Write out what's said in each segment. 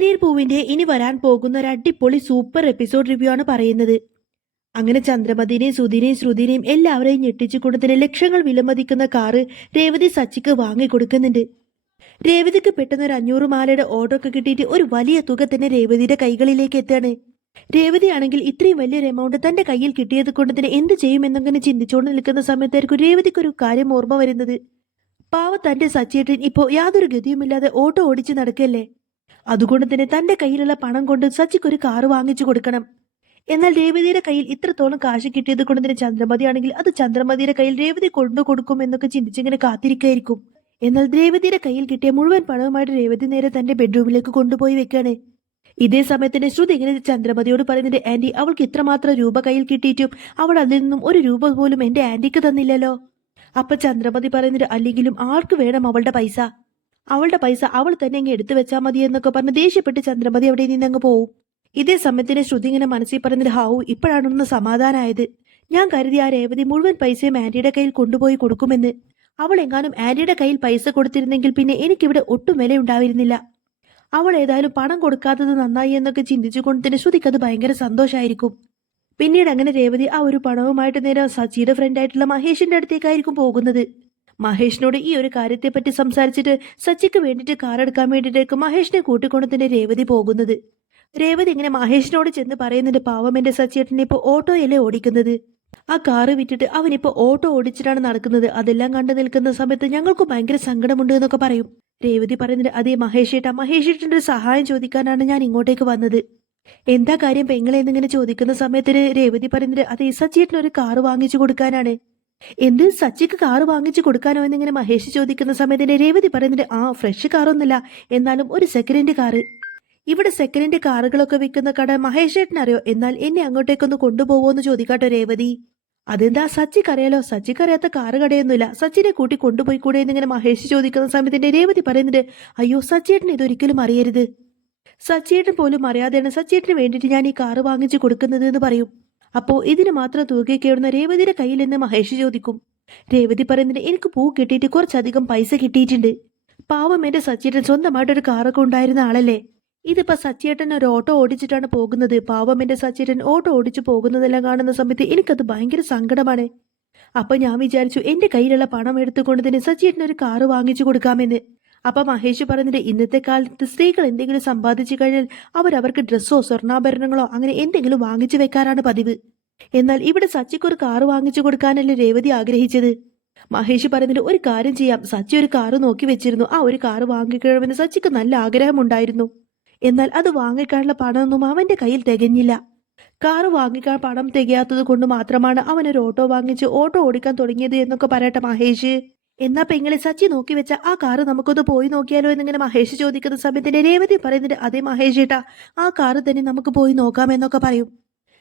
ചെമ്പനീർ പൂവിന്റെ ഇനി വരാൻ പോകുന്ന ഒരു അടിപൊളി സൂപ്പർ എപ്പിസോഡ് റിവ്യൂ ആണ് പറയുന്നത്. അങ്ങനെ ചന്ദ്രമതിനെയും സുധീനെയും ശ്രുതിനെയും എല്ലാവരെയും ഞെട്ടിച്ചുകൊണ്ട് തന്നെ ലക്ഷങ്ങൾ വിലമതിക്കുന്ന കാറ് രേവതി സച്ചിക്ക് വാങ്ങിക്കൊടുക്കുന്നുണ്ട്. രേവതിക്ക് പെട്ടെന്ന് ഒരു 500 മാലയുടെ ഓർഡർ ഒക്കെ കിട്ടിയിട്ട് ഒരു വലിയ തുക തന്നെ രേവതിയുടെ കൈകളിലേക്ക് എത്താണ്. രേവതിയാണെങ്കിൽ ഇത്രയും വലിയൊരു എമൗണ്ട് തന്റെ കയ്യിൽ കിട്ടിയത് കൊണ്ട് തന്നെ എന്ത് ചെയ്യുമെന്നങ്ങനെ ചിന്തിച്ചുകൊണ്ട് നിൽക്കുന്ന സമയത്തായിരിക്കും രേവതിക്കൊരു കാര്യം ഓർമ്മ വരുന്നത്. പാവ തന്റെ സച്ചിയേട്ടൻ ഇപ്പോ യാതൊരു ഗതിയുമില്ലാതെ ഓട്ടോ ഓടിച്ച് നടക്കല്ലേ. അതുകൊണ്ട് തന്നെ തന്റെ കയ്യിലുള്ള പണം കൊണ്ട് സച്ചിക്കൊരു കാറ് വാങ്ങിച്ചു കൊടുക്കണം. എന്നാൽ രേവതിയുടെ കയ്യിൽ ഇത്രത്തോളം കാശ് കിട്ടിയത് കൊണ്ട് തന്നെ ചന്ദ്രമതി ആണെങ്കിൽ അത് ചന്ദ്രമതിയുടെ കയ്യിൽ രേവതി കൊണ്ടു കൊടുക്കും എന്നൊക്കെ ചിന്തിച്ചിങ്ങനെ കാത്തിരിക്കായിരിക്കും. എന്നാൽ രേവതിയുടെ കയ്യിൽ കിട്ടിയ മുഴുവൻ പണവുമായിട്ട് രേവതി നേരെ തന്റെ ബെഡ്റൂമിലേക്ക് കൊണ്ടുപോയി വെക്കാണ്. ഇതേ സമയത്തിന് ശ്രുതി ഇങ്ങനെ ചന്ദ്രമതിയോട് പറയുന്നത്, ആന്റി, അവൾക്ക് ഇത്രമാത്രം രൂപ കയ്യിൽ കിട്ടിയിട്ടും അവൾ അതിൽ നിന്നും ഒരു രൂപ പോലും എന്റെ ആന്റിക്ക് തന്നില്ലല്ലോ. അപ്പൊ ചന്ദ്രമതി പറയുന്നത്, അല്ലെങ്കിലും ആർക്ക് വേണം അവളുടെ പൈസ? അവളുടെ പൈസ അവൾ തന്നെ അങ്ങ് എടുത്തു വെച്ചാൽ മതി എന്നൊക്കെ പറഞ്ഞ് ദേഷ്യപ്പെട്ട് ചന്ദ്രമതി അവിടെ നിന്ന് അങ്ങ് പോവും. ഇതേ സമയത്തിന് ശ്രുതി ഇങ്ങനെ മനസ്സിൽ പറഞ്ഞിട്ട്, ഹാവു, ഇപ്പോഴാണൊന്ന് സമാധാനമായത്. ഞാൻ കരുതി ആ രേവതി മുഴുവൻ പൈസയും ആന്റിയുടെ കയ്യിൽ കൊണ്ടുപോയി കൊടുക്കുമെന്ന്. അവൾ എങ്ങാനും ആന്റിയുടെ കയ്യിൽ പൈസ കൊടുത്തിരുന്നെങ്കിൽ പിന്നെ എനിക്കിവിടെ ഒട്ടും വിലയുണ്ടായിരുന്നില്ല. അവൾ ഏതായാലും പണം കൊടുക്കാത്തത് നന്നായി എന്നൊക്കെ ചിന്തിച്ചുകൊണ്ട് തന്നെ ശ്രുതിക്ക് അത് ഭയങ്കര സന്തോഷമായിരിക്കും. പിന്നീട് അങ്ങനെ രേവതി ആ ഒരു പണവുമായിട്ട് നേരെ സച്ചിയുടെ ഫ്രണ്ടായിട്ടുള്ള മഹേഷിന്റെ അടുത്തേക്കായിരിക്കും പോകുന്നത്. മഹേഷിനോട് ഈ ഒരു കാര്യത്തെപ്പറ്റി സംസാരിച്ചിട്ട് സച്ചിക്ക് വേണ്ടിയിട്ട് കാർ എടുക്കാൻ വേണ്ടിയിട്ടേക്ക് മഹേഷിനെ കൂട്ടിക്കൊണ്ട് തന്നെ രേവതി പോകുന്നത്. രേവതി ഇങ്ങനെ മഹേഷിനോട് ചെന്ന് പറയുന്നുണ്ട്, പാവം എന്റെ സച്ചിയേട്ടനെ ഇപ്പോൾ ഓട്ടോയല്ലേ ഓടിക്കുന്നത്. ആ കാറ് വിറ്റിട്ട് അവനിപ്പോൾ ഓട്ടോ ഓടിച്ചിട്ടാണ് നടക്കുന്നത്. അതെല്ലാം കണ്ടു നിൽക്കുന്ന സമയത്ത് ഞങ്ങൾക്ക് ഭയങ്കര സങ്കടമുണ്ട് എന്നൊക്കെ പറയും. രേവതി പറയുന്നുണ്ട്, അതേ മഹേഷേട്ടാ, മഹേഷേട്ടൻ്റെ ഒരു സഹായം ചോദിക്കാനാണ് ഞാൻ ഇങ്ങോട്ടേക്ക് വന്നത്. എന്താ കാര്യം പെങ്ങളെ എന്നിങ്ങനെ ചോദിക്കുന്ന സമയത്തിന് രേവതി പറയുന്നത്, അതേ സച്ചിയേട്ടന് ഒരു കാറ് വാങ്ങിച്ചു കൊടുക്കാനാണ്. എന്ത്, സച്ചിക്ക് കാറ് വാങ്ങിച്ചു കൊടുക്കാനോ എന്നിങ്ങനെ മഹേഷ് ചോദിക്കുന്ന സമയത്തിന് രേവതി പറയുന്നത്, ആ, ഫ്രഷ് കാറൊന്നുമില്ല, എന്നാലും ഒരു സെക്കൻഡ് ഹാൻഡ് കാറ്. ഇവിടെ സെക്കൻഡ് ഹാൻഡ് കാറുകളൊക്കെ വിൽക്കുന്ന കട മഹേഷേട്ടനറിയോ? എന്നാൽ എന്നെ അങ്ങോട്ടേക്കൊന്ന് കൊണ്ടുപോകുമെന്ന് ചോദിക്കാട്ടോ രേവതി. അതെന്താ, സച്ചിക്കറിയാലോ, സച്ചിക്കറിയാത്ത കാറ് കടയൊന്നുമില്ല, സച്ചിനെ കൂട്ടി കൊണ്ടുപോയി കൂടെ എന്നിങ്ങനെ മഹേഷ് ചോദിക്കുന്ന സമയത്തിന്റെ രേവതി പറയുന്നത്, അയ്യോ, സച്ചിയേട്ടൻ ഇതൊരിക്കലും അറിയരുത്. സച്ചിയേട്ടൻ പോലും അറിയാതെയാണ് സച്ചിയേട്ടന് വേണ്ടിയിട്ട് ഞാൻ ഈ കാറ് വാങ്ങിച്ചു കൊടുക്കുന്നത് എന്ന് പറയും. അപ്പോ ഇതിന് മാത്രം തുകയൊക്കെയുള്ള രേവതിയുടെ കയ്യിൽ നിന്ന് മഹേഷ് ചോദിക്കും. രേവതി പറയുന്നത്, എനിക്ക് പൂ കിട്ടിയിട്ട് കുറച്ചധികം പൈസ കിട്ടിയിട്ടുണ്ട്. പാവം എന്റെ സച്ചിയേട്ടൻ സ്വന്തമായിട്ടൊരു കാറൊക്കെ ഉണ്ടായിരുന്ന ആളല്ലേ. ഇതിപ്പോ സച്ചിയേട്ടൻ ഒരു ഓട്ടോ ഓടിച്ചിട്ടാണ് പോകുന്നത്. പാവം എന്റെ സച്ചിയേട്ടൻ ഓട്ടോ ഓടിച്ചു പോകുന്നതെല്ലാം കാണുന്ന സമയത്ത് എനിക്കത് ഭയങ്കര സങ്കടമാണ്. അപ്പൊ ഞാൻ വിചാരിച്ചു എന്റെ കയ്യിലുള്ള പണം എടുത്തുകൊണ്ട് തന്നെ സച്ചിയേട്ടൻ ഒരു കാറ് വാങ്ങിച്ചു കൊടുക്കാമെന്ന്. അപ്പൊ മഹേഷ് പറഞ്ഞിട്ട്, ഇന്നത്തെ കാലത്ത് സ്ത്രീകൾ എന്തെങ്കിലും സമ്പാദിച്ചു കഴിഞ്ഞാൽ അവർക്ക് ഡ്രസ്സോ സ്വർണ്ണാഭരണങ്ങളോ അങ്ങനെ എന്തെങ്കിലും വാങ്ങിച്ചു വെക്കാറാണ് പതിവ്. എന്നാൽ ഇവിടെ സച്ചിക്ക് ഒരു കാറ് വാങ്ങിച്ചു കൊടുക്കാനല്ലേ രേവതി ആഗ്രഹിച്ചത്. മഹേഷ് പറഞ്ഞിട്ട്, ഒരു കാര്യം ചെയ്യാം, സച്ചി ഒരു കാറ് നോക്കി വെച്ചിരുന്നു. ആ ഒരു കാറ് വാങ്ങിക്കണമെന്ന് സച്ചിക്ക് നല്ല ആഗ്രഹമുണ്ടായിരുന്നു. എന്നാൽ അത് വാങ്ങിക്കാനുള്ള പണമൊന്നും അവന്റെ കയ്യിൽ തികഞ്ഞില്ല. കാറ് വാങ്ങിക്കാൻ പണം തികയാത്തത് കൊണ്ട് മാത്രമാണ് അവനൊരു ഓട്ടോ വാങ്ങിച്ച് ഓട്ടോ ഓടിക്കാൻ തുടങ്ങിയത് എന്നൊക്കെ പറയട്ടെ മഹേഷ്. എന്നാ പെങ്ങളെ, സച്ചി നോക്കി വെച്ച ആ കാറ് നമുക്കൊന്ന് പോയി നോക്കിയാലോ എന്നിങ്ങനെ മഹേഷ് ചോദിക്കുന്ന സമയത്തിന്റെ രേവതി പറയുന്നത്, അതേ മഹേഷ് ഏട്ടാ, ആ കാറ് തന്നെ നമുക്ക് പോയി നോക്കാമെന്നൊക്കെ പറയും.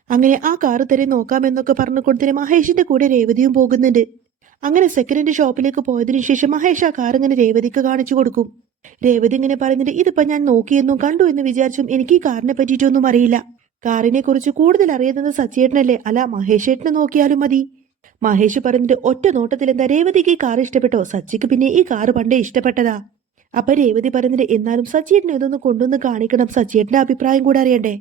അങ്ങനെ ആ കാറ് തന്നെ നോക്കാമെന്നൊക്കെ പറഞ്ഞുകൊണ്ട് തന്നെ മഹേഷിന്റെ കൂടെ രേവതിയും പോകുന്നുണ്ട്. അങ്ങനെ സെക്കൻഡ് ഹാൻഡ് ഷോപ്പിലേക്ക് പോയതിനു ശേഷം മഹേഷ് ആ കാർ ഇങ്ങനെ രേവതിക്ക് കാണിച്ചു കൊടുക്കും. രേവതി ഇങ്ങനെ പറയുന്നുണ്ട്, ഇതിപ്പോ ഞാൻ നോക്കിയെന്നും കണ്ടു എന്ന് വിചാരിച്ചും എനിക്ക് ഈ കാറിനെ പറ്റിയിട്ടൊന്നും അറിയില്ല. കാറിനെ കുറിച്ച് കൂടുതൽ അറിയുന്നത് സച്ചിയേട്ടനല്ലേ, അല്ല മഹേഷേട്ടനെ നോക്കിയാലും മതി. മഹേഷ് പറഞ്ഞിട്ട്, ഒറ്റ നോട്ടത്തിൽ എന്താ രേവതിക്ക് ഈ കാർ ഇഷ്ടപ്പെട്ടോ? സച്ചിക്ക് പിന്നെ ഈ കാറ് പണ്ടേ ഇഷ്ടപ്പെട്ടതാ. അപ്പൊ രേവതി പറഞ്ഞിട്ട്, എന്നാലും സച്ചിയേട്ടനെ ഇതൊന്ന് കൊണ്ടുവന്ന് കാണിക്കണം, സച്ചിയേട്ടന്റെ അഭിപ്രായം കൂടെ അറിയണ്ടേ.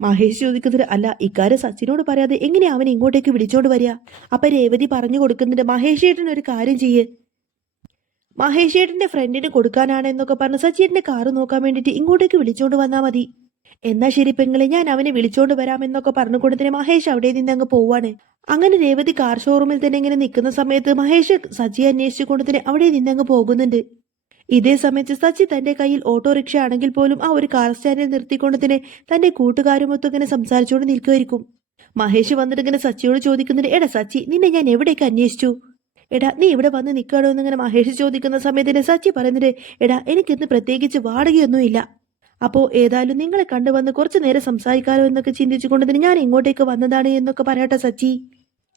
മഹേഷ് ചോദിക്കുന്നത്, അല്ല, ഇക്കാര്യം സച്ചിനോട് പറയാതെ എങ്ങനെയാ അവൻ ഇങ്ങോട്ടേക്ക് വിളിച്ചോണ്ട് വരിക? അപ്പൊ രേവതി പറഞ്ഞു കൊടുക്കുന്നുണ്ട്, മഹേഷേട്ടൻ ഒരു കാര്യം ചെയ്യേ, മഹേഷേട്ടന്റെ ഫ്രണ്ടിന് കൊടുക്കാനാണ് എന്നൊക്കെ പറഞ്ഞ് സച്ചിയേട്ടന്റെ കാറ് നോക്കാൻ വേണ്ടിയിട്ട് ഇങ്ങോട്ടേക്ക് വിളിച്ചോണ്ട് വന്നാൽ മതി. എന്നാ ശരി പെങ്ങളെ, ഞാൻ അവനെ വിളിച്ചോണ്ട് വരാമെന്നൊക്കെ പറഞ്ഞുകൊണ്ട് തന്നെ മഹേഷ് അവിടെ നിന്ന് അങ്ങ് പോവാണ്. അങ്ങനെ രേവതി കാർ ഷോറൂമിൽ തന്നെ ഇങ്ങനെ നിൽക്കുന്ന സമയത്ത് മഹേഷ് സച്ചിയെ അന്വേഷിച്ചുകൊണ്ട് തന്നെ അവിടെ നിന്നങ്ങ് പോകുന്നുണ്ട്. ഇതേ സമയത്ത് സച്ചി തന്റെ കയ്യിൽ ഓട്ടോറിക്ഷ ആണെങ്കിൽ പോലും ആ ഒരു കാർ സ്റ്റാൻഡിൽ നിർത്തിക്കൊണ്ട് തന്നെ തന്റെ കൂട്ടുകാരുമൊത്തും ഇങ്ങനെ സംസാരിച്ചുകൊണ്ട് നിൽക്കുമായിരിക്കും. മഹേഷ് വന്നിട്ട് ഇങ്ങനെ സച്ചിയോട് ചോദിക്കുന്നുണ്ട്, എടാ സച്ചി, നിന്നെ ഞാൻ എവിടേക്ക് അന്വേഷിച്ചു? എടാ നീ ഇവിടെ വന്ന് നിൽക്കാടോ എന്നിങ്ങനെ മഹേഷ് ചോദിക്കുന്ന സമയത്തിന് സച്ചി പറയുന്നത്, എടാ എനിക്കിന്ന് പ്രത്യേകിച്ച് വാടകയൊന്നും ഇല്ല. അപ്പോൾ ഏതായാലും നിങ്ങളെ കണ്ടുവന്ന് കുറച്ചു നേരം സംസാരിക്കാലോ എന്നൊക്കെ ചിന്തിച്ചുകൊണ്ട് തന്നെ ഞാൻ ഇങ്ങോട്ടേക്ക് വന്നതാണ് എന്നൊക്കെ പറയട്ടെ സച്ചി.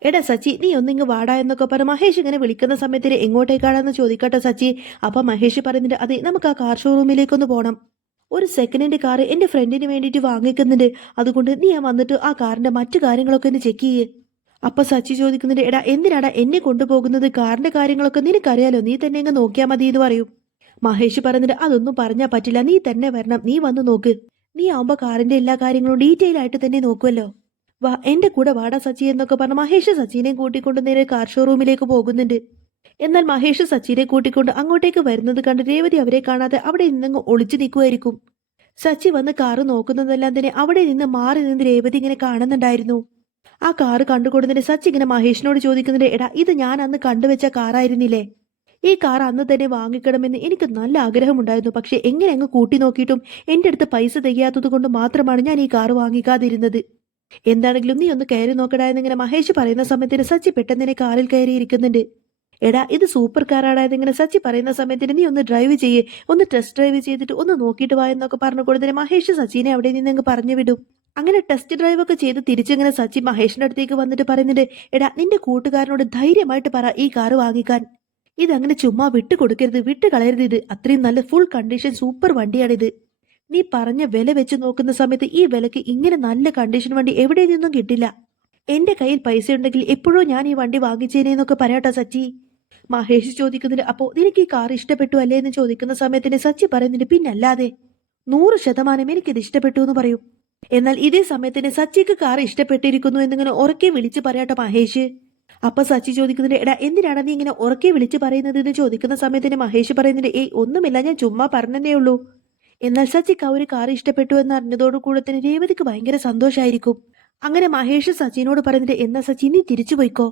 എടാ സച്ചി, നീ ഒന്നിങ്ങ് വാടാ എന്നൊക്കെ പറഞ്ഞ് മഹേഷ് ഇങ്ങനെ വിളിക്കുന്ന സമയത്തിന് എങ്ങോട്ടേക്കാണെന്ന് ചോദിക്കട്ടെ സച്ചി. അപ്പൊ മഹേഷ് പറയുന്നുണ്ട്, അതെ, നമുക്ക് ആ കാർ ഷോറൂമിലേക്കൊന്ന് പോകണം. ഒരു സെക്കൻഡ് ഹാൻഡ് കാറ് എന്റെ ഫ്രണ്ടിന് വേണ്ടിയിട്ട് വാങ്ങിക്കുന്നുണ്ട്. അതുകൊണ്ട് നീ വന്നിട്ട് ആ കാറിന്റെ മറ്റു കാര്യങ്ങളൊക്കെ ഒന്ന് ചെക്ക് ചെയ്യേ. അപ്പൊ സച്ചി ചോദിക്കുന്നുണ്ട്, എടാ എന്തിനാടാ എന്നെ കൊണ്ടുപോകുന്നത്? കാറിന്റെ കാര്യങ്ങളൊക്കെ നിനക്കറിയാലോ, നീ തന്നെ അങ്ങ് നോക്കിയാൽ മതി എന്ന് പറയും. മഹേഷ് പറഞ്ഞിട്ട് അതൊന്നും പറഞ്ഞാ പറ്റില്ല, നീ തന്നെ വരണം, നീ വന്ന് നോക്ക്. നീ ആവുമ്പോ കാറിന്റെ എല്ലാ കാര്യങ്ങളും ഡീറ്റെയിൽ ആയിട്ട് തന്നെ നോക്കുമല്ലോ. വാ എന്റെ കൂടെ വാടാ സച്ചി എന്നൊക്കെ പറഞ്ഞ് മഹേഷ് സച്ചിനെയും കൂട്ടിക്കൊണ്ട് നേരെ കാർ ഷോറൂമിലേക്ക് പോകുന്നുണ്ട്. എന്നാൽ മഹേഷ് സച്ചിനെ കൂട്ടിക്കൊണ്ട് അങ്ങോട്ടേക്ക് വരുന്നത് കണ്ട് രേവതി അവരെ കാണാതെ അവിടെ നിന്നങ്ങ് ഒളിച്ചു നിൽക്കുമായിരിക്കും. സച്ചി വന്ന് കാറ് നോക്കുന്നതെല്ലാം തന്നെ അവിടെ നിന്ന് മാറി നിന്ന് രേവതി ഇങ്ങനെ കാണുന്നുണ്ടായിരുന്നു. ആ കാറ് കണ്ടുകൊടുന്നതിന് സച്ചി ഇങ്ങനെ മഹേഷിനോട് ചോദിക്കുന്നുണ്ട്, എടാ ഇത് ഞാൻ അന്ന് കണ്ടുവെച്ച കാറായിരുന്നില്ലേ? ഈ കാർ അന്ന് തന്നെ വാങ്ങിക്കണമെന്ന് എനിക്ക് നല്ല ആഗ്രഹമുണ്ടായിരുന്നു. പക്ഷെ എങ്ങനെ അങ്ങ് കൂട്ടി നോക്കിയിട്ടും എന്റെ അടുത്ത് പൈസ തികയാത്തത് കൊണ്ട് മാത്രമാണ് ഞാൻ ഈ കാർ വാങ്ങിക്കാതിരുന്നത്. എന്താണെങ്കിലും നീ ഒന്ന് കയറി നോക്കടാ എന്നിങ്ങനെ മഹേഷ് പറയുന്ന സമയത്തിന് സച്ചി പെട്ടെന്ന് കാറിൽ കയറിയിരിക്കുന്നുണ്ട്. എടാ ഇത് സൂപ്പർ കാറാടാ എന്നിങ്ങനെ സച്ചി പറയുന്ന സമയത്തിന് നീ ഒന്ന് ഡ്രൈവ് ചെയ്യേ, ഒന്ന് ടെസ്റ്റ് ഡ്രൈവ് ചെയ്തിട്ട് ഒന്ന് നോക്കിയിട്ട് വാ എന്നൊക്കെ പറഞ്ഞു കൊടുത്തതിന് മഹേഷ് സച്ചിനെ അവിടെ നിന്ന് അങ്ങ് പറഞ്ഞു വിടും. അങ്ങനെ ടെസ്റ്റ് ഡ്രൈവ് ഒക്കെ ചെയ്ത് തിരിച്ചിങ്ങനെ സച്ചി മഹേഷിന്റെ അടുത്തേക്ക് വന്നിട്ട് പറയുന്നുണ്ട്, എടാ നിന്റെ കൂട്ടുകാരനോട് ധൈര്യമായിട്ട് പറ ഈ കാറ് വാങ്ങിക്കാൻ. ഇതങ്ങനെ ചുമ്മാ വിട്ടു കൊടുക്കരുത്, വിട്ട് കളയരുത്. ഇത് അത്രയും നല്ല ഫുൾ കണ്ടീഷൻ സൂപ്പർ വണ്ടിയാണിത്. നീ പറഞ്ഞ വില വെച്ച് നോക്കുന്ന സമയത്ത് ഈ വിലക്ക് ഇങ്ങനെ നല്ല കണ്ടീഷൻ വണ്ടി എവിടെ നിന്നും കിട്ടില്ല. എന്റെ കയ്യിൽ പൈസ ഉണ്ടെങ്കിൽ എപ്പോഴോ ഞാൻ ഈ വണ്ടി വാങ്ങിച്ചേനേന്നൊക്കെ പറയാട്ടോ സച്ചി. മഹേഷ് ചോദിക്കുന്നുണ്ട്, അപ്പോ നിനക്ക് ഈ കാർ ഇഷ്ടപ്പെട്ടു അല്ലേ എന്ന് ചോദിക്കുന്ന സമയത്തിന് സച്ചി പറയുന്നുണ്ട്, പിന്നല്ലാതെ 100% എനിക്കിത് ഇഷ്ടപ്പെട്ടു എന്ന് പറയും. എന്നാൽ ഇതേ സമയത്തിന് സച്ചിക്ക് കാർ ഇഷ്ടപ്പെട്ടിരിക്കുന്നു എന്നിങ്ങനെ ഉറക്കെ വിളിച്ച് പറയാട്ടോ മഹേഷ്. അപ്പൊ സച്ചി ചോദിക്കുന്നുണ്ട്, എടാ എന്തിനാണ് നീ ഇങ്ങനെ ഉറക്കെ വിളിച്ച് പറയുന്നത് എന്ന് ചോദിക്കുന്ന സമയത്തിന് മഹേഷ് പറയുന്നുണ്ട്, ഏയ് ഒന്നുമില്ല, ഞാൻ ചുമ്മാ പറഞ്ഞതേ ഉള്ളൂ. എന്നാൽ സച്ചിക്ക് ആ ഒരു കാർ ഇഷ്ടപ്പെട്ടു എന്ന് അറിഞ്ഞതോടു കൂടെ തന്നെ രേവതിക്ക് ഭയങ്കര സന്തോഷമായിരിക്കും. അങ്ങനെ മഹേഷ് സച്ചിനോട് പറയുന്നുണ്ട്, എന്നാ സച്ചി നീ തിരിച്ചു പോയിക്കോ,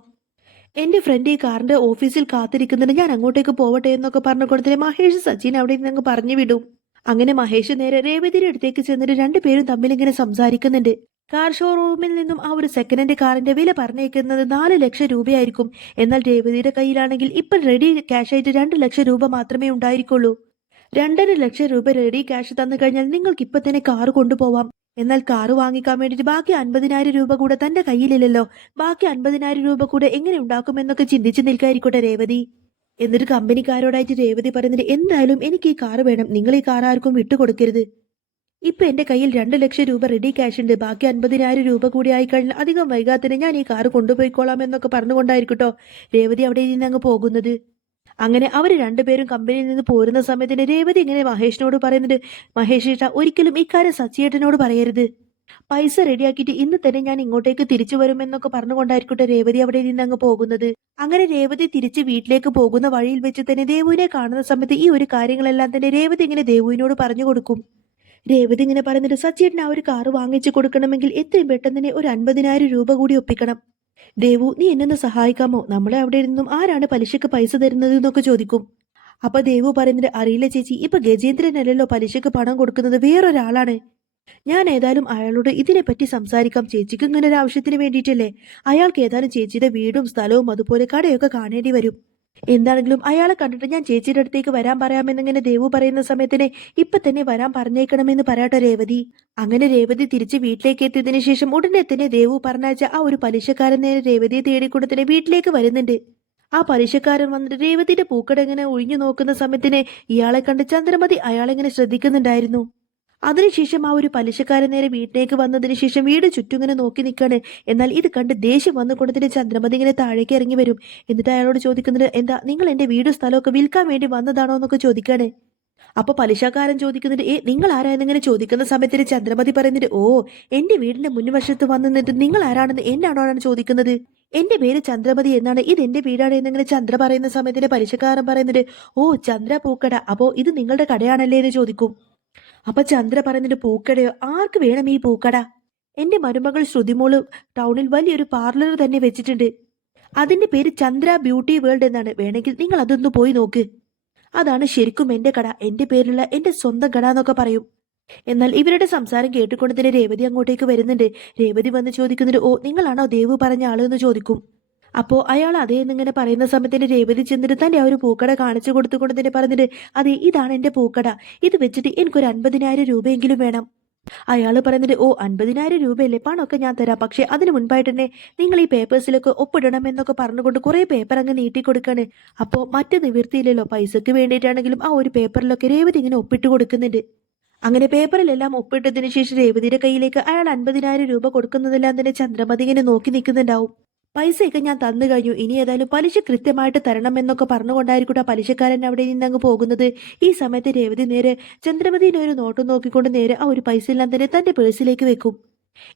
എന്റെ ഫ്രണ്ട് ഈ കാറിന്റെ ഓഫീസിൽ കാത്തിരിക്കുന്നുണ്ട്, ഞാൻ അങ്ങോട്ടേക്ക് പോവട്ടെ എന്നൊക്കെ പറഞ്ഞു കൊടുത്തിട്ട് മഹേഷ് സച്ചിൻ അവിടെ നിന്ന് അങ്ങ് പറഞ്ഞു വിടും. അങ്ങനെ മഹേഷ് നേരെ രേവതിയുടെ അടുത്തേക്ക് ചെന്നിട്ട് രണ്ടുപേരും തമ്മിൽ ഇങ്ങനെ സംസാരിക്കുന്നുണ്ട്. കാർ ഷോറൂമിൽ നിന്നും ആ ഒരു സെക്കൻഡ് ഹാൻഡ് കാറിന്റെ വില പറഞ്ഞേക്കുന്നത് 4 ലക്ഷം രൂപയായിരിക്കും. എന്നാൽ രേവതിയുടെ കയ്യിലാണെങ്കിൽ ഇപ്പൊ റെഡി ക്യാഷ് ആയിട്ട് 2 ലക്ഷം രൂപ മാത്രമേ ഉണ്ടായിരിക്കുള്ളൂ. 2.5 ലക്ഷം രൂപ റെഡി ക്യാഷ് തന്നു കഴിഞ്ഞാൽ നിങ്ങൾക്ക് ഇപ്പൊ തന്നെ കാറ് കൊണ്ടുപോവാം. എന്നാൽ കാറ് വാങ്ങിക്കാൻ വേണ്ടിയിട്ട് ബാക്കി 50,000 രൂപ കൂടെ തന്റെ കയ്യിലില്ലല്ലോ. ബാക്കി 50,000 രൂപ കൂടെ എങ്ങനെ ഉണ്ടാക്കുമെന്നൊക്കെ ചിന്തിച്ചു നിൽക്കായിരിക്കട്ടെ രേവതി. എന്നിട്ട് കമ്പനിക്കാരോടായിട്ട് രേവതി പറയുന്നത്, എന്തായാലും എനിക്ക് ഈ കാറ് വേണം, നിങ്ങൾ ഈ കാർ ആർക്കും വിട്ടുകൊടുക്കരുത്. ഇപ്പൊ എന്റെ കയ്യിൽ 2 ലക്ഷം രൂപ റെഡി ക്യാഷ് ഉണ്ട്. ബാക്കി 50,000 രൂപ കൂടി ആയിക്കഴിഞ്ഞാൽ അധികം വൈകാതെ ഞാൻ ഈ കാറ് കൊണ്ടുപോയിക്കോളാം എന്നൊക്കെ പറഞ്ഞുകൊണ്ടായിരിക്കട്ടോ രേവതി അവിടെ നിന്ന് അങ്ങ് പോകുന്നത്. അങ്ങനെ അവർ രണ്ടുപേരും കമ്പനിയിൽ നിന്ന് പോരുന്ന സമയത്തിന് രേവതി ഇങ്ങനെ മഹേഷിനോട് പറയുന്നുണ്ട്, മഹേഷ് ഏട്ടാ ഒരിക്കലും ഇക്കാര്യം സച്ചിയേട്ടനോട് പറയരുത്. പൈസ റെഡിയാക്കിയിട്ട് ഇന്ന് തന്നെ ഞാൻ ഇങ്ങോട്ടേക്ക് തിരിച്ചു വരുമെന്നൊക്കെ പറഞ്ഞുകൊണ്ടായിരിക്കട്ടെ രേവതി അവിടെ നിന്ന് അങ്ങ് പോകുന്നത്. അങ്ങനെ രേവതി തിരിച്ച് വീട്ടിലേക്ക് പോകുന്ന വഴിയിൽ വെച്ച് തന്നെ ദേവുവിനെ കാണുന്ന സമയത്ത് ഈ ഒരു കാര്യങ്ങളെല്ലാം തന്നെ രേവതി ഇങ്ങനെ ദേവുവിനോട് പറഞ്ഞു കൊടുക്കും. രേവതി ഇങ്ങനെ പറയുന്നുണ്ട്, സച്ചിയേട്ടന് ആ ഒരു കാറ് വാങ്ങിച്ചു കൊടുക്കണമെങ്കിൽ എത്രയും പെട്ടെന്ന് തന്നെ ഒരു 50,000 രൂപ കൂടി ഒപ്പിക്കണം. ദേവു നീ എന്നെ സഹായിക്കാമോ? നമ്മളെ അവിടെ നിന്നും ആരാണ് പലിശക്ക് പൈസ തരുന്നത് എന്നൊക്കെ ചോദിക്കും. അപ്പൊ ദേവു പറയുന്നത്, അറിയില്ല ചേച്ചി, ഇപ്പൊ ഗജേന്ദ്രനല്ലല്ലോ പലിശക്ക് പണം കൊടുക്കുന്നത്, വേറൊരാളാണ്. ഞാൻ ഏതായാലും അയാളോട് ഇതിനെപ്പറ്റി സംസാരിക്കാം. ചേച്ചിക്ക് ഇങ്ങനെ ഒരു ആവശ്യത്തിന് വേണ്ടിയിട്ടല്ലേ. അയാൾക്ക് ഏതായാലും ചേച്ചിയുടെ വീടും സ്ഥലവും അതുപോലെ കടയൊക്കെ കാണേണ്ടി വരും. എന്താണെങ്കിലും അയാളെ കണ്ടിട്ട് ഞാൻ ചേച്ചിയുടെ അടുത്തേക്ക് വരാൻ പറയാമെന്നിങ്ങനെ ദേവു പറയുന്ന സമയത്തിന് ഇപ്പൊ തന്നെ വരാൻ പറഞ്ഞേക്കണമെന്ന് പറയാട്ടോ രേവതി. അങ്ങനെ രേവതി തിരിച്ച് വീട്ടിലേക്ക് എത്തിയതിനു ശേഷം ഉടനെ തന്നെ ദേവു പറഞ്ഞയച്ച ആ ഒരു പലിശക്കാരൻ നേരെ രേവതിയെ തേടിക്കൊണ്ട് തന്നെ വീട്ടിലേക്ക് വരുന്നുണ്ട്. ആ പലിശക്കാരൻ വന്നിട്ട് രേവതിയുടെ പൂക്കട ഇങ്ങനെ ഒഴിഞ്ഞു നോക്കുന്ന സമയത്തിന് ഇയാളെ കണ്ട് ചന്ദ്രമതി അയാളെങ്ങനെ ശ്രദ്ധിക്കുന്നുണ്ടായിരുന്നു. അതിനുശേഷം ആ ഒരു പലിശക്കാരൻ നേരെ വീട്ടിലേക്ക് വന്നതിന് ശേഷം വീട് ചുറ്റും ഇങ്ങനെ നോക്കി നിൽക്കാണ്. എന്നാൽ ഇത് കണ്ട് ദേഷ്യം വന്നുകൊണ്ടതിന് ചന്ദ്രമതി ഇങ്ങനെ താഴേക്ക് ഇറങ്ങി വരും. എന്നിട്ട് അയാളോട് ചോദിക്കുന്നത്, എന്താ നിങ്ങൾ എന്റെ വീടും സ്ഥലമൊക്കെ വിൽക്കാൻ വേണ്ടി വന്നതാണോ എന്നൊക്കെ ചോദിക്കാണ്. അപ്പൊ പലിശക്കാരൻ ചോദിക്കുന്നുണ്ട്, നിങ്ങൾ ആരായെന്നിങ്ങനെ ചോദിക്കുന്ന സമയത്തിന് ചന്ദ്രമതി പറയുന്നുണ്ട്, ഓ എന്റെ വീടിന്റെ മുൻവശത്ത് വന്നു നിന്നിട്ട് നിങ്ങൾ ആരാണെന്ന് എന്നാണോ ചോദിക്കുന്നത്? എന്റെ പേര് ചന്ദ്രമതി എന്നാണ്, ഇത് എന്റെ വീടാണ് എന്നിങ്ങനെ ചന്ദ്ര പറയുന്ന സമയത്തിന് പലിശക്കാരൻ പറയുന്നുണ്ട്, ഓ ചന്ദ്ര പൂക്കട, അപ്പോ ഇത് നിങ്ങളുടെ കടയാണല്ലേ എന്ന് ചോദിക്കും. അപ്പൊ ചന്ദ്ര പറയുന്നുണ്ട്, പൂക്കടയോ? ആർക്ക് വേണം ഈ പൂക്കട? എന്റെ മരുമകൾ ശ്രുതിമോള് ടൗണിൽ വലിയൊരു പാർലർ തന്നെ വെച്ചിട്ടുണ്ട്. അതിന്റെ പേര് ചന്ദ്ര ബ്യൂട്ടി വേൾഡ് എന്നാണ്. വേണമെങ്കിൽ നിങ്ങൾ അതൊന്ന് പോയി നോക്ക്. അതാണ് ശരിക്കും എന്റെ കട, എന്റെ പേരിലുള്ള എന്റെ സ്വന്തം കട എന്നൊക്കെ പറയും. എന്നാൽ ഇവരുടെ സംസാരം കേട്ടുകൊണ്ട് തന്നെ രേവതി അങ്ങോട്ടേക്ക് വരുന്നുണ്ട്. രേവതി വന്ന് ചോദിക്കുന്നുണ്ട്, ഓ നിങ്ങളാണോ ദേവു പറഞ്ഞ ആള് എന്ന് ചോദിക്കും. അപ്പോ അയാൾ അതേ എന്നിങ്ങനെ പറയുന്ന സമയത്തിന് രേവതി ചെന്നിട്ട് തന്റെ ആ ഒരു പൂക്കട കാണിച്ചു കൊടുത്തുകൊണ്ട് തന്നെ പറഞ്ഞിട്ട്, അതെ ഇതാണ് എന്റെ പൂക്കട, ഇത് വെച്ചിട്ട് എനിക്കൊരു 50,000 രൂപയെങ്കിലും വേണം. അയാൾ പറയുന്നത്, ഓ 50,000 രൂപയല്ലേ, പണമൊക്കെ ഞാൻ തരാം, പക്ഷെ അതിന് മുൻപായിട്ട് തന്നെ നിങ്ങൾ ഈ പേപ്പേഴ്സിലൊക്കെ ഒപ്പിടണം എന്നൊക്കെ പറഞ്ഞുകൊണ്ട് കുറെ പേപ്പർ അങ്ങ് നീട്ടിക്കൊടുക്കാണ്. അപ്പോ മറ്റു നിവൃത്തിയില്ലല്ലോ, പൈസക്ക് വേണ്ടിയിട്ടാണെങ്കിലും ആ ഒരു പേപ്പറിലൊക്കെ രേവതി ഇങ്ങനെ ഒപ്പിട്ട് കൊടുക്കുന്നുണ്ട്. അങ്ങനെ പേപ്പറിലെല്ലാം ഒപ്പിട്ടതിന് ശേഷം രേവതിയുടെ കയ്യിലേക്ക് അയാൾ 50,000 രൂപ കൊടുക്കുന്നതെല്ലാം തന്നെ ചന്ദ്രമതി ഇങ്ങനെ നോക്കി നിൽക്കുന്നുണ്ടാവും. പൈസയൊക്കെ ഞാൻ തന്നു കഴിഞ്ഞു. ഇനി ഏതായാലും പലിശ കൃത്യമായിട്ട് തരണം എന്നൊക്കെ പറഞ്ഞുകൊണ്ടായിരിക്കട്ടെ പലിശക്കാരൻ അവിടെ നിന്നങ്ങ് പോകുന്നത്. ഈ സമയത്ത് രേവതി നേരെ ചന്ദ്രമതിനെ ഒരു നോട്ടം നോക്കിക്കൊണ്ട് നേരെ ആ ഒരു പൈസ എല്ലാം തന്നെ തന്റെ പേഴ്സിലേക്ക് വെക്കും.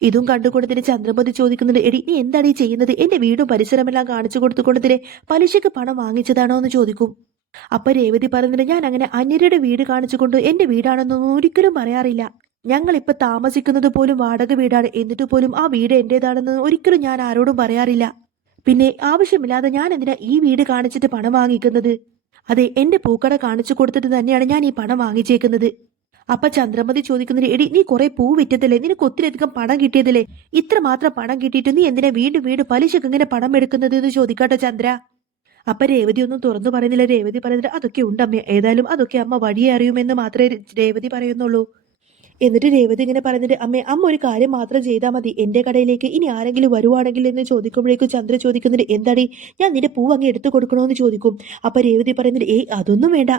ഇതും കണ്ടുകൊണ്ട് തന്നെ ചന്ദ്രമതി ചോദിക്കുന്നുണ്ട്, എടി നീ എന്താണ് ഈ ചെയ്യുന്നത്? എന്റെ വീടും പരിസരമെല്ലാം കാണിച്ചു കൊടുത്തുകൊണ്ട് തന്നെ പലിശക്ക് പണം വാങ്ങിച്ചതാണോ എന്ന് ചോദിക്കും. അപ്പൊ രേവതി പറയുന്നുണ്ട്, ഞാൻ അങ്ങനെ അന്യരുടെ വീട് കാണിച്ചുകൊണ്ട് എന്റെ വീടാണെന്നൊന്നും ഒരിക്കലും പറയാറില്ല. ഞങ്ങളിപ്പോ താമസിക്കുന്നത് പോലും വാടക വീടാണ്. എന്നിട്ട് പോലും ആ വീട് എന്റേതാണെന്ന് ഒരിക്കലും ഞാൻ ആരോടും പറയാറില്ല. പിന്നെ ആവശ്യമില്ലാതെ ഞാൻ എന്തിനാ ഈ വീട് കാണിച്ചിട്ട് പണം വാങ്ങിക്കുന്നത്? അതെ, എന്റെ പൂക്കട കാണിച്ചു കൊടുത്തിട്ട് തന്നെയാണ് ഞാൻ ഈ പണം വാങ്ങിച്ചേക്കുന്നത്. അപ്പൊ ചന്ദ്രമതി ചോദിക്കുന്നത്, എടി നീ കുറെ പൂ വിറ്റതല്ലേ, നിനക്ക് ഒത്തിരി അധികം പണം കിട്ടിയതല്ലേ, ഇത്ര മാത്രം പണം കിട്ടിയിട്ട് നീ എന്തിനാ വീണ്ടും വീണ്ടും പലിശക്ക് ഇങ്ങനെ പണം എടുക്കുന്നത് എന്ന് ചോദിക്കാട്ടോ ചന്ദ്ര. അപ്പൊ രേവതി ഒന്നും തുറന്നു പറയുന്നില്ല. രേവതി പറയുന്നത്, അതൊക്കെ ഉണ്ടമ്മ, ഏതായാലും അതൊക്കെ അമ്മ വഴിയെ അറിയുമെന്ന് മാത്രമേ രേവതി പറയുന്നുള്ളൂ. എന്നിട്ട് രേവതി ഇങ്ങനെ പറയുന്നത്, അമ്മ ഒരു കാര്യം മാത്രം ചെയ്താൽ മതി, എന്റെ കടയിലേക്ക് ഇനി ആരെങ്കിലും വരുവാണെങ്കിൽ എന്ന് ചോദിക്കുമ്പോഴേക്കും ചന്ദ്ര ചോദിക്കുന്നത്, എന്താടി ഞാൻ നിന്റെ പൂ അങ്ങ് എടുത്തു കൊടുക്കണോന്ന് ചോദിക്കും. അപ്പൊ രേവതി പറയുന്നത്, അതൊന്നും വേണ്ട,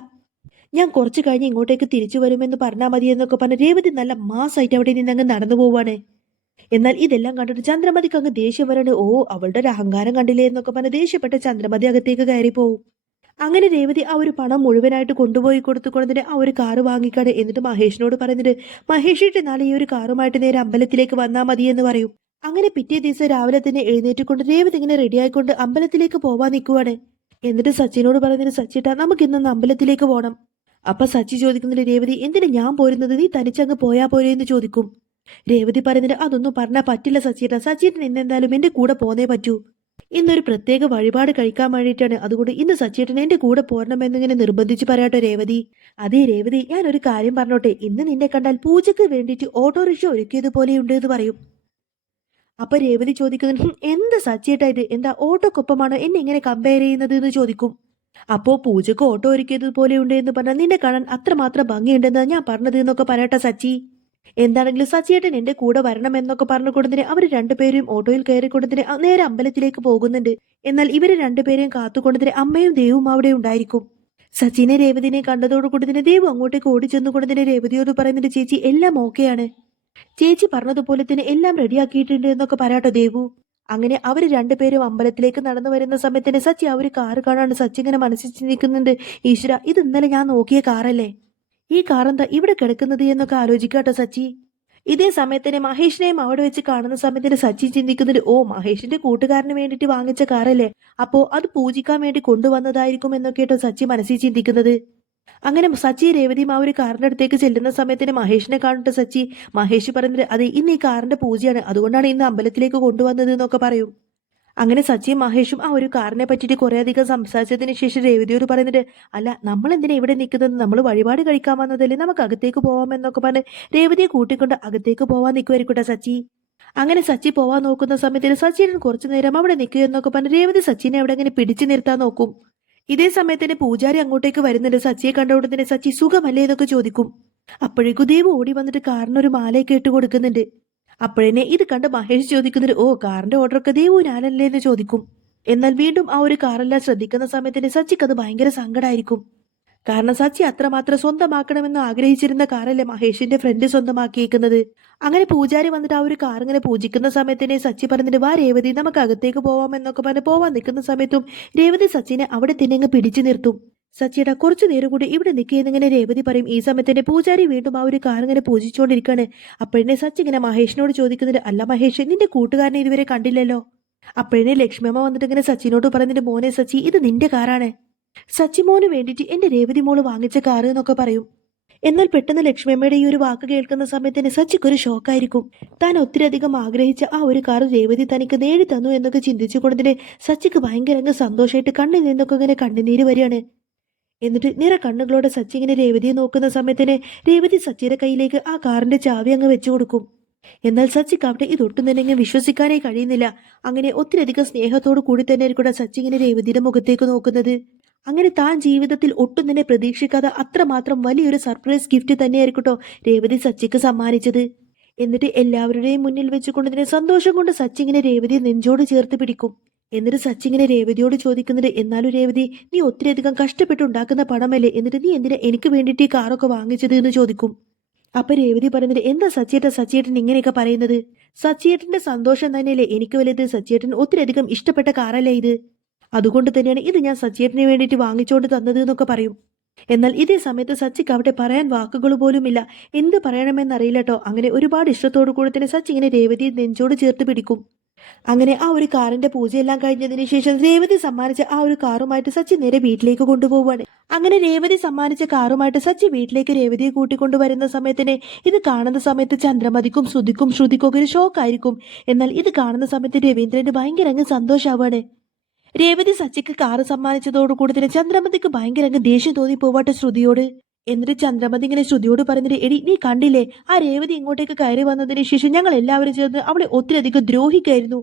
ഞാൻ കുറച്ച് കഴിഞ്ഞ് ഇങ്ങോട്ടേക്ക് തിരിച്ചു വരുമെന്ന് പറഞ്ഞാൽ മതി എന്നൊക്കെ പറഞ്ഞ് രേവതി നല്ല മാസായിട്ട് അവിടെ നിന്ന് അങ്ങ് നടന്നു പോവാണ്. എന്നാൽ ഇതെല്ലാം കണ്ടിട്ട് ചന്ദ്രമതിക്ക് അങ്ങ് ദേഷ്യം വരാണ്. അവളുടെ ഒരു അഹങ്കാരം കണ്ടില്ലേ എന്നൊക്കെ പറഞ്ഞ് ദേഷ്യപ്പെട്ട ചന്ദ്രമതി അകത്തേക്ക് കയറി പോവും. അങ്ങനെ രേവതി ആ ഒരു പണം മുഴുവനായിട്ട് കൊണ്ടുപോയി കൊടുത്തുകൊണ്ടതിന് ആ ഒരു കാറ് വാങ്ങിക്കാണ്. എന്നിട്ട് മഹേഷിനോട് പറയുന്നത്, മഹേഷിട്ട് നാളെ ഈ ഒരു കാറുമായിട്ട് നേരെ അമ്പലത്തിലേക്ക് വന്നാൽ മതി എന്ന് പറയും. അങ്ങനെ പിറ്റേ ദിവസം രാവിലെ തന്നെ എഴുന്നേറ്റുകൊണ്ട് രേവതി ഇങ്ങനെ റെഡിയായിക്കൊണ്ട് അമ്പലത്തിലേക്ക് പോവാൻ നിൽക്കുവാണ്. എന്നിട്ട് സച്ചിനോട് പറയുന്നത്, സച്ചിട്ടാ നമുക്ക് ഇന്നൊന്ന് അമ്പലത്തിലേക്ക് പോകണം. അപ്പൊ സച്ചി ചോദിക്കുന്നില്ല, രേവതി എന്തിനാ ഞാൻ പോരുന്നത്, നീ തനിച്ചങ്ങ് പോയാ പോരെ എന്ന് ചോദിക്കും. രേവതി പറയുന്നത്, അതൊന്നും പറഞ്ഞാൽ പറ്റില്ല സച്ചിയേട്ടാ, സച്ചിയേട്ടൻ ഇന്നെന്തായാലും എന്റെ കൂടെ പോന്നേ പറ്റൂ. ഇന്നൊരു പ്രത്യേക വഴിപാട് കഴിക്കാൻ വേണ്ടിയിട്ടാണ്, അതുകൊണ്ട് ഇന്ന് സച്ചിയേട്ടൻ എന്റെ കൂടെ പോരണമെന്നിങ്ങനെ നിർബന്ധിച്ച് പറയാട്ടോ രേവതി. അതേ രേവതി, ഞാനൊരു കാര്യം പറഞ്ഞോട്ടെ, ഇന്ന് നിന്നെ കണ്ടാൽ പൂജയ്ക്ക് വേണ്ടിയിട്ട് ഓട്ടോറിക്ഷ ഒരുക്കിയതുപോലെയുണ്ട് എന്ന് പറയും. അപ്പൊ രേവതി ചോദിക്കുന്നു, എന്താ സച്ചിയേട്ടാ ഇത്, എന്താ ഓട്ടോക്കൊപ്പമാണോ എന്നെ ഇങ്ങനെ കമ്പയർ ചെയ്യുന്നത് എന്ന് ചോദിക്കും. അപ്പോ പൂജക്ക് ഓട്ടോ ഒരുക്കിയത് പോലെയുണ്ട് എന്ന് പറഞ്ഞാൽ നിന്നെ കാണാൻ അത്രമാത്രം ഭംഗിയുണ്ടെന്നാ ഞാൻ പറഞ്ഞത് എന്നൊക്കെ പറയട്ടെ സച്ചി. എന്താണെങ്കിലും സച്ചിയേട്ടൻ എന്റെ കൂടെ വരണം എന്നൊക്കെ പറഞ്ഞുകൊണ്ടതിന് അവർ രണ്ടുപേരും ഓട്ടോയിൽ കയറിക്കൊണ്ടതിന് നേരെ അമ്പലത്തിലേക്ക് പോകുന്നുണ്ട്. എന്നാൽ ഇവര് രണ്ടുപേരെയും കാത്തുകൊണ്ടതിന് അമ്മയും ദേവും അവിടെ ഉണ്ടായിരിക്കും. സച്ചിനെ രേവതിനെ കണ്ടതോടുകൂടി തന്നെ ദേവു അങ്ങോട്ടേക്ക് ഓടിച്ചെന്നുകൊണ്ടതിന് രേവതിയോട് പറയുന്നുണ്ട്, ചേച്ചി എല്ലാം ഓക്കെയാണ്, ചേച്ചി പറഞ്ഞതുപോലെ തന്നെ എല്ലാം റെഡിയാക്കിയിട്ടുണ്ട് എന്നൊക്കെ പറയാട്ടോ ദേവു. അങ്ങനെ അവര് രണ്ടുപേരും അമ്പലത്തിലേക്ക് നടന്നു വരുന്ന സമയത്തിന് സച്ചി ആ ഒരു കാറ് കാണാണ്ട് സച്ചി ഇങ്ങനെ മനസ്സിൽ ചിന്തിക്കുന്നുണ്ട്, ഈശ്വര ഇത് ഇന്നലെ ഞാൻ നോക്കിയ കാറല്ലേ, ഈ കാറെന്താ ഇവിടെ കിടക്കുന്നത് എന്നൊക്കെ ആലോചിക്കാട്ടോ സച്ചി. ഇതേ സമയത്തിന് മഹേഷിനെയും അവിടെ വെച്ച് കാണുന്ന സമയത്തിന് സച്ചി ചിന്തിക്കുന്നുണ്ട്, മഹേഷിന്റെ കൂട്ടുകാരന് വേണ്ടിയിട്ട് വാങ്ങിച്ച കാറല്ലേ, അപ്പോ അത് പൂജിക്കാൻ വേണ്ടി കൊണ്ടുവന്നതായിരിക്കും എന്നൊക്കെ കേട്ടോ സച്ചി മനസ്സിൽ ചിന്തിക്കുന്നത്. അങ്ങനെ സച്ചി രേവതിയും ആ ഒരു കാറിന്റെ അടുത്തേക്ക് ചെല്ലുന്ന സമയത്തിന് മഹേഷിനെ കാണട്ടെ സച്ചി. മഹേഷ് പറയുന്നത്, അതെ ഇന്ന് ഈ കാറിന്റെ പൂജയാണ്, അതുകൊണ്ടാണ് ഇന്ന് അമ്പലത്തിലേക്ക് കൊണ്ടുവന്നത് എന്നൊക്കെ പറയും. അങ്ങനെ സച്ചിയും മഹേഷും ആ ഒരു കാറിനെ പറ്റിയിട്ട് കുറെ അധികം സംസാരിച്ചതിന് ശേഷം രേവതിയോട് പറയുന്നത്, അല്ല നമ്മൾ എന്തിനാ ഇവിടെ നിൽക്കുന്നത്, നമ്മൾ വഴിപാട് കഴിക്കാൻ വന്നതല്ലേ, നമുക്ക് അകത്തേക്ക് പോവാമെന്നൊക്കെ പറഞ്ഞ് രേവതിയെ കൂട്ടിക്കൊണ്ട് അകത്തേക്ക് പോവാൻ നിൽക്കുമായിരിക്കട്ടെ സച്ചി. അങ്ങനെ സച്ചി പോവാൻ നോക്കുന്ന സമയത്തിന് സച്ചിൻ കുറച്ചു നേരം അവിടെ നിൽക്കുക എന്നൊക്കെ പറഞ്ഞ് രേവതി സച്ചിനെ അവിടെ അങ്ങനെ പിടിച്ചു നിർത്താൻ നോക്കും. ഇതേ സമയത്തിന് പൂജാരി അങ്ങോട്ടേക്ക് വരുന്നുണ്ട്. സച്ചിയെ കണ്ടോണ്ട് തന്നെ സച്ചി സുഖമല്ലേ എന്നൊക്കെ ചോദിക്കും. അപ്പോഴേക്കും ദേവ് ഓടി വന്നിട്ട് കാറിനൊരു മാലയൊക്കെ ഇട്ട് കൊടുക്കുന്നുണ്ട്. അപ്പോഴേനെ ഇത് കണ്ട് മഹേഷ് ചോദിക്കുന്നുണ്ട്, കാറിന്റെ ഓർഡറൊക്കെ ദേവു ഞാനല്ലേ എന്ന് ചോദിക്കും. എന്നാൽ വീണ്ടും ആ ഒരു കാറെല്ലാം ശ്രദ്ധിക്കുന്ന സമയത്തിന് സച്ചിക്ക് അത് ഭയങ്കര സങ്കടമായിരിക്കും. കാരണം സച്ചി അത്രമാത്രം സ്വന്തമാക്കണമെന്ന് ആഗ്രഹിച്ചിരുന്ന കാറല്ലേ മഹേഷിന്റെ ഫ്രണ്ട് സ്വന്തമാക്കിയേക്കുന്നത്. അങ്ങനെ പൂജാരി വന്നിട്ട് ആ ഒരു കാർ ഇങ്ങനെ പൂജിക്കുന്ന സമയത്തിനെ സച്ചി പറഞ്ഞിട്ട്, വാ രേവതി നമുക്ക് അകത്തേക്ക് പോവാമെന്നൊക്കെ പറഞ്ഞ് പോവാൻ നിൽക്കുന്ന സമയത്തും രേവതി സച്ചിനെ അവിടെ തന്നെ അങ്ങ് പിടിച്ചു നിർത്തും. സച്ചിയുടെ കുറച്ചു നേരം കൂടി ഇവിടെ നിൽക്കുകയെന്നിങ്ങനെ രേവതി പറയും. ഈ സമയത്തിന്റെ പൂജാരി വീണ്ടും ആ ഒരു കാർ ഇങ്ങനെ പൂജിച്ചുകൊണ്ടിരിക്കുകയാണ്. അപ്പോഴേ സച്ചി ഇങ്ങനെ മഹേഷിനോട് ചോദിക്കുന്നുണ്ട്, അല്ല മഹേഷ് നിന്റെ കൂട്ടുകാരനെ ഇതുവരെ കണ്ടില്ലല്ലോ. അപ്പോഴേ ലക്ഷ്മിയമ്മ വന്നിട്ട് ഇങ്ങനെ സച്ചിനോട് പറയുന്നുണ്ട്, മോനെ സച്ചി ഇത് നിന്റെ കാറാണ്, സച്ചി മോന് വേണ്ടിയിട്ട് എന്റെ രേവതി മോള് വാങ്ങിച്ച കാറ് എന്നൊക്കെ പറയും. എന്നാൽ പെട്ടെന്ന് ലക്ഷ്മിയമ്മയുടെ ഈ ഒരു വാക്ക് കേൾക്കുന്ന സമയത്തിന് സച്ചിക്കൊരു ഷോക്കായിരിക്കും. താൻ ഒത്തിരി അധികം ആഗ്രഹിച്ച ആ ഒരു കാറ് രേവതി തനിക്ക് നേടി തന്നു എന്നൊക്കെ ചിന്തിച്ചുകൊണ്ടതിന് സച്ചിക്ക് ഭയങ്കര അങ്ങ് സന്തോഷമായിട്ട് കണ്ണിൽ നിന്നൊക്കെ ഇങ്ങനെ കണ്ണുനീര് വരികയാണ്. എന്നിട്ട് നിറ കണ്ണുകളോടെ സച്ചി ഇങ്ങനെ രേവതിയെ നോക്കുന്ന സമയത്തിന് രേവതി സച്ചിയുടെ കയ്യിലേക്ക് ആ കാറിന്റെ ചാവി അങ്ങ് വെച്ചു കൊടുക്കും. എന്നാൽ സച്ചിക്ക് അവിടെ ഇതൊട്ടും തന്നെ ഇങ്ങനെ വിശ്വസിക്കാനേ കഴിയുന്നില്ല. അങ്ങനെ ഒത്തിരി അധികം സ്നേഹത്തോടു കൂടി തന്നെ ആയിരിക്കും സച്ചി ഇങ്ങനെ രേവതിയുടെ മുഖത്തേക്ക് നോക്കുന്നത്. അങ്ങനെ താൻ ജീവിതത്തിൽ ഒട്ടും തന്നെ പ്രതീക്ഷിക്കാതെ അത്രമാത്രം വലിയൊരു സർപ്രൈസ് ഗിഫ്റ്റ് തന്നെയായിരിക്കട്ടോ രേവതി സച്ചിക്ക് സമ്മാനിച്ചത്. എന്നിട്ട് എല്ലാവരുടെയും മുന്നിൽ വെച്ചുകൊണ്ട് തന്നെ സന്തോഷം കൊണ്ട് സച്ചി ഇങ്ങനെ രേവതിയെ നെഞ്ചോട് ചേർത്ത് പിടിക്കും. എന്നിട്ട് സച്ചി ഇങ്ങനെ രേവതിയോട് ചോദിക്കുന്നത്, എന്നാലും രേവതി നീ ഒത്തിരി അധികം കഷ്ടപ്പെട്ടുണ്ടാക്കുന്ന പണമല്ലേ, എന്നിട്ട് നീ എന്തിനാ എനിക്ക് വേണ്ടിയിട്ട് ഈ കാറൊക്കെ വാങ്ങിച്ചത് എന്ന് ചോദിക്കും. അപ്പൊ രേവതി പറയുന്നത്, എന്താ സച്ചിയേട്ടൻ ഇങ്ങനെയൊക്കെ പറയുന്നത്, സച്ചിയേട്ടന്റെ സന്തോഷം തന്നെയല്ലേ എനിക്ക് വലുത്. സച്ചിയേട്ടൻ ഒത്തിരിയധികം ഇഷ്ടപ്പെട്ട കാറല്ലേ ഇത്. അതുകൊണ്ട് തന്നെയാണ് ഇത് ഞാൻ സച്ചിയേട്ടന് വേണ്ടിയിട്ട് വാങ്ങിച്ചുകൊണ്ട് തന്നത് എന്നൊക്കെ പറയും. എന്നാൽ ഇതേ സമയത്ത് സച്ചിക്ക് അവിടെ പറയാൻ വാക്കുകൾ പോലുമില്ല. എന്ത് പറയണമെന്നറിയില്ല കേട്ടോ. അങ്ങനെ ഒരുപാട് ഇഷ്ടത്തോടു കൂടി തന്നെ സച്ചി ഇങ്ങനെ രേവതിയെ നെഞ്ചോട് ചേർത്ത് പിടിക്കും. അങ്ങനെ ആ ഒരു കാറിന്റെ പൂജയെല്ലാം കഴിഞ്ഞതിന് ശേഷം രേവതി സമ്മാനിച്ച ആ ഒരു കാറുമായിട്ട് സച്ചി നേരെ വീട്ടിലേക്ക് കൊണ്ടുപോവാണ്. അങ്ങനെ രേവതി സമ്മാനിച്ച കാറുമായിട്ട് സച്ചി വീട്ടിലേക്ക് രേവതിയെ കൂട്ടിക്കൊണ്ടുവരുന്ന സമയത്തിന് ഇത് കാണുന്ന സമയത്ത് ചന്ദ്രമതിക്കും ശ്രുതിക്കും ഒക്കെ ഒരു ഷോക്കായിരിക്കും. എന്നാൽ ഇത് കാണുന്ന സമയത്ത് രവീന്ദ്രന് ഭയങ്കര അങ്ങ് സന്തോഷാവാണ്. രേവതി സച്ചിക്ക് കാറ് സമ്മാനിച്ചതോടുകൂടി തന്നെ ചന്ദ്രമതിക്ക് ഭയങ്കര അങ്ങ് ദേഷ്യം തോന്നി പോവാട്ടെ ശ്രുതിയോട്. എന്നിട്ട് ചന്ദ്രമതി ഇങ്ങനെ ശ്രുതിയോട് പറഞ്ഞിട്ട്, എടി നീ കണ്ടില്ലേ ആ രേവതി ഇങ്ങോട്ടേക്ക് കയറി വന്നതിന് ശേഷം ഞങ്ങൾ എല്ലാവരും ചേർന്ന് അവളെ ഒത്തിരിയധികം ദ്രോഹിക്കായിരുന്നു.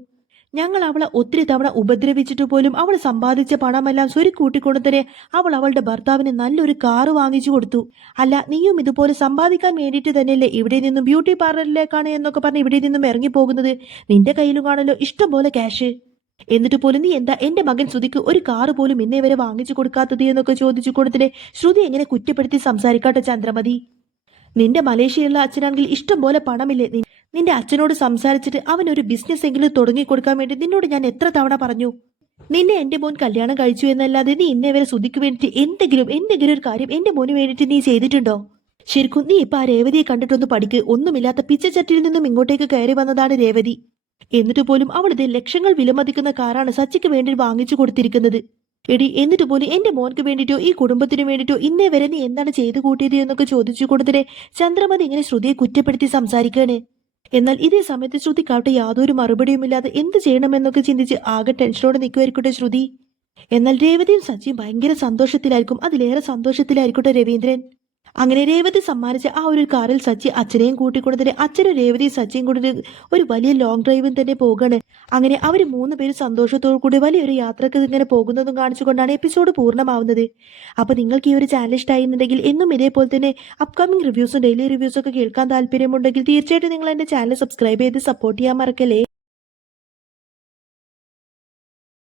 ഞങ്ങൾ അവളെ ഒത്തിരി തവണ ഉപദ്രവിച്ചിട്ട് പോലും അവൾ സമ്പാദിച്ച പണമെല്ലാം സ്വരുക്കൂട്ടിക്കൊണ്ട് തന്നെ അവൾ അവളുടെ ഭർത്താവിന് നല്ലൊരു കാറ് വാങ്ങിച്ചു കൊടുത്തു. അല്ല നീയും ഇതുപോലെ സമ്പാദിക്കാൻ വേണ്ടിയിട്ട് തന്നെയല്ലേ ഇവിടെ നിന്നും ബ്യൂട്ടി പാർലറിലേക്കാണ് എന്നൊക്കെ പറഞ്ഞ് ഇവിടെ നിന്നും ഇറങ്ങിപ്പോകുന്നത്. നിന്റെ കയ്യിലും കാണല്ലോ ഇഷ്ടം പോലെ ക്യാഷ്. എന്നിട്ട് പോലും നീ എന്താ എന്റെ മകൻ ശ്രുതിക്ക് ഒരു കാറ് പോലും ഇന്നേ വരെ വാങ്ങിച്ചു കൊടുക്കാത്തത് എന്നൊക്കെ ചോദിച്ചു കൊടുത്തിട്ട് ശ്രുതി എങ്ങനെ കുറ്റപ്പെടുത്തി സംസാരിക്കാട്ടെ ചന്ദ്രമതി. നിന്റെ മലേഷ്യയിലുള്ള അച്ഛനാണെങ്കിൽ ഇഷ്ടം പോലെ പണമില്ലേ. നിന്റെ അച്ഛനോട് സംസാരിച്ചിട്ട് അവൻ ഒരു ബിസിനസ് എങ്കിലും തുടങ്ങി കൊടുക്കാൻ വേണ്ടി നിന്നോട് ഞാൻ എത്ര തവണ പറഞ്ഞു. നിന്നെ എന്റെ മോൻ കല്യാണം കഴിച്ചു എന്നല്ലാതെ നീ ഇന്നേ വരെ ശ്രുതിക്ക് വേണ്ടിയിട്ട് എന്തെങ്കിലും ഒരു കാര്യം എന്റെ മോന് വേണ്ടിയിട്ട് നീ ചെയ്തിട്ടുണ്ടോ? ശരിക്കും നീ ഇപ്പൊ ആ രേവതിയെ കണ്ടിട്ടൊന്ന് പഠിക്ക്. ഒന്നുമില്ലാത്ത പിച്ചച്ചട്ടിയിൽ നിന്നും ഇങ്ങോട്ടേക്ക് കയറി വന്നതാണ് രേവതി. എന്നിട്ട് പോലും അവളിത് ലക്ഷങ്ങൾ വിലമതിക്കുന്ന കാറാണ് സച്ചിക്ക് വേണ്ടി വാങ്ങിച്ചു കൊടുത്തിരിക്കുന്നത്. എടി എന്നിട്ട് പോലും എന്റെ മോൻക്ക് വേണ്ടിയിട്ടോ ഈ കുടുംബത്തിന് വേണ്ടിയിട്ടോ ഇന്നേ വരെ നീ എന്താണ് ചെയ്തു കൂട്ടിയത് എന്നൊക്കെ ചോദിച്ചു കൊടുത്തിട്ട് ചന്ദ്രമതി ഇങ്ങനെ ശ്രുതിയെ കുറ്റപ്പെടുത്തി സംസാരിക്കാണ്. എന്നാൽ ഇതേ സമയത്ത് ശ്രുതിക്കാവട്ടെ യാതൊരു മറുപടിയുമില്ലാതെ എന്ത് ചെയ്യണമെന്നൊക്കെ ചിന്തിച്ച് ആകെ ടെൻഷനോടെ നിൽക്കുമായിരിക്കട്ടെ ശ്രുതി. എന്നാൽ രേവതിയും സച്ചിയും ഭയങ്കര സന്തോഷത്തിലായിരിക്കും. അതിലേറെ സന്തോഷത്തിലായിരിക്കട്ടെ രവീന്ദ്രൻ. അങ്ങനെ രേവതി സമ്മാനിച്ച ആ ഒരു കാറിൽ സച്ചി അച്ഛനെയും കൂട്ടിക്കൊണ്ട് തന്നെ അച്ഛനും രേവതിയും സച്ചിയും കൂടി ഒരു വലിയ ലോങ് ഡ്രൈവിൽ തന്നെ പോകാണ്. അങ്ങനെ അവർ 3 പേരും സന്തോഷത്തോടു കൂടി വലിയൊരു യാത്രക്ക് ഇങ്ങനെ പോകുന്നതും കാണിച്ചുകൊണ്ടാണ് എപ്പിസോഡ് പൂർണ്ണമാവുന്നത്. അപ്പോൾ നിങ്ങൾക്ക് ഈ ഒരു ചാനൽ ഇഷ്ടമായിരുന്നുണ്ടെങ്കിൽ എന്നും ഇതേപോലെ തന്നെ അപ്കമിംഗ് റിവ്യൂസും ഡെയിലി റിവ്യൂസും ഒക്കെ കേൾക്കാൻ താല്പര്യമുണ്ടെങ്കിൽ തീർച്ചയായിട്ടും നിങ്ങൾ എൻ്റെ ചാനൽ സബ്സ്ക്രൈബ് ചെയ്ത് സപ്പോർട്ട് ചെയ്യാൻ മറക്കല്ലേ.